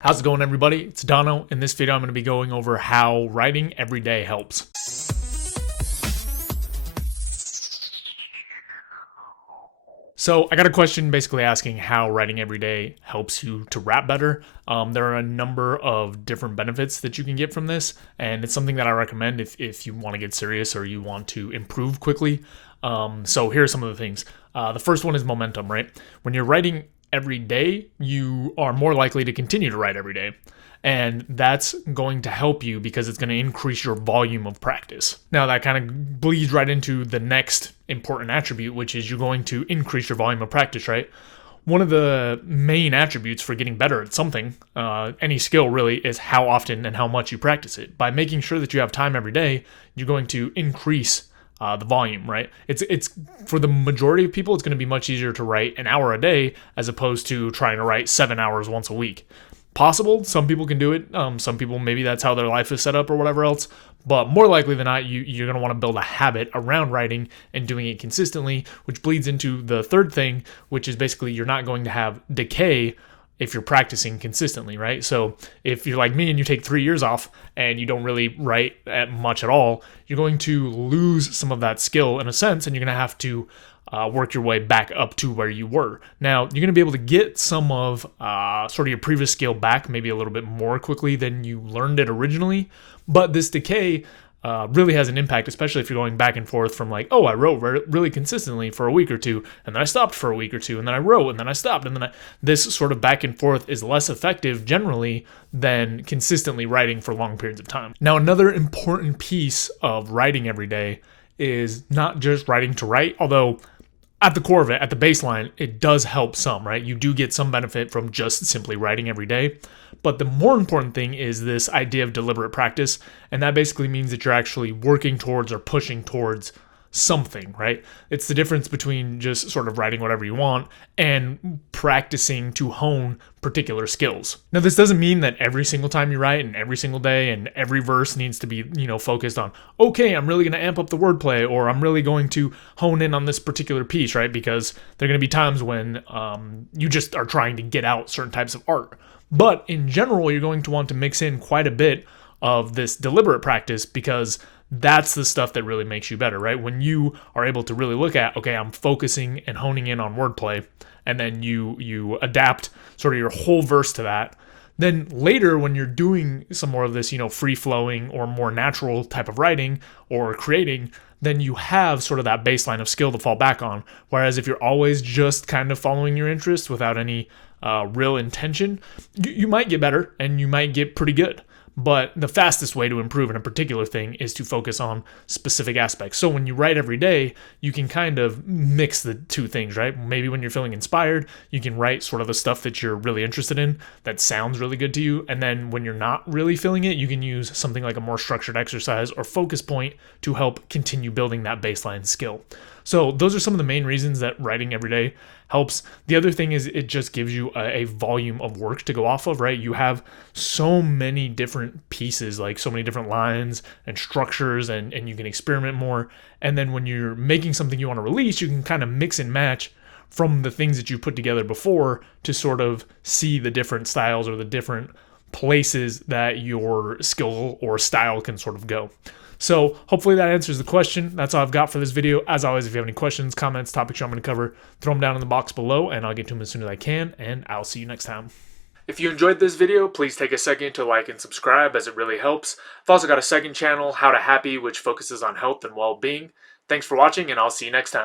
How's it going, everybody? It's Dono. In this video, I'm going to be going over how writing every day helps. So I got a question basically asking how writing every day helps you to rap better. There are a number of different benefits that you can get from this, and it's something that I recommend if you want to get serious or you want to improve quickly. So here are some of the things. The first one is momentum, right? When you're writing every day, you are more likely to continue to write every day. And that's going to help you because it's going to increase your volume of practice. Now, that kind of bleeds right into the next important attribute, which is you're going to increase your volume of practice, right? One of the main attributes for getting better at something, any skill really, is how often and how much you practice it. By making sure that you have time every day, you're going to increase the volume, right? It's for the majority of people, it's going to be much easier to write an hour a day as opposed to trying to write 7 hours once a week. Possible, some people can do it. Some people, maybe that's how their life is set up or whatever else. But more likely than not, you're going to want to build a habit around writing and doing it consistently, which bleeds into the third thing, which is basically you're not going to have decay if you're practicing consistently, right? So if you're like me and you take 3 years off and you don't really write much at all, you're going to lose some of that skill in a sense, and you're going to have to work your way back up to where you were. Now, you're going to be able to get some of sort of your previous skill back maybe a little bit more quickly than you learned it originally, but this decay really has an impact, especially if you're going back and forth from like, oh, I wrote really consistently for a week or two, and then I stopped for a week or two, and then I wrote, and then I stopped, and then this sort of back and forth is less effective generally than consistently writing for long periods of time. Now, another important piece of writing every day is not just writing to write, although at the core of it, at the baseline, it does help some, right? You do get some benefit from just simply writing every day. But the more important thing is this idea of deliberate practice. And that basically means that you're actually working towards or pushing towards something, right? It's the difference between just sort of writing whatever you want and practicing to hone particular skills. Now, this doesn't mean that every single time you write and every single day and every verse needs to be, focused on, okay, I'm really going to amp up the wordplay, or I'm really going to hone in on this particular piece, right? Because there are going to be times when you just are trying to get out certain types of art. But in general, you're going to want to mix in quite a bit of this deliberate practice because that's the stuff that really makes you better, right? When you are able to really look at, okay, I'm focusing and honing in on wordplay, and then you adapt sort of your whole verse to that. Then later, when you're doing some more of this, free-flowing or more natural type of writing or creating, then you have sort of that baseline of skill to fall back on. Whereas if you're always just kind of following your interests without any real intention, you might get better and you might get pretty good. But the fastest way to improve in a particular thing is to focus on specific aspects. So when you write every day, you can kind of mix the two things, right? Maybe when you're feeling inspired, you can write sort of the stuff that you're really interested in that sounds really good to you. And then when you're not really feeling it, you can use something like a more structured exercise or focus point to help continue building that baseline skill. So those are some of the main reasons that writing every day helps. The other thing is it just gives you a volume of work to go off of, right? You have so many different pieces, like so many different lines and structures, and you can experiment more. And then when you're making something you want to release, you can kind of mix and match from the things that you put together before to sort of see the different styles or the different places that your skill or style can sort of go. So hopefully that answers the question. That's all I've got for this video. As always, if you have any questions, comments, topics you want me to cover, throw them down in the box below and I'll get to them as soon as I can, and I'll see you next time. If you enjoyed this video, please take a second to like and subscribe, as it really helps. I've also got a second channel, How to Happy, which focuses on health and well-being. Thanks for watching, and I'll see you next time.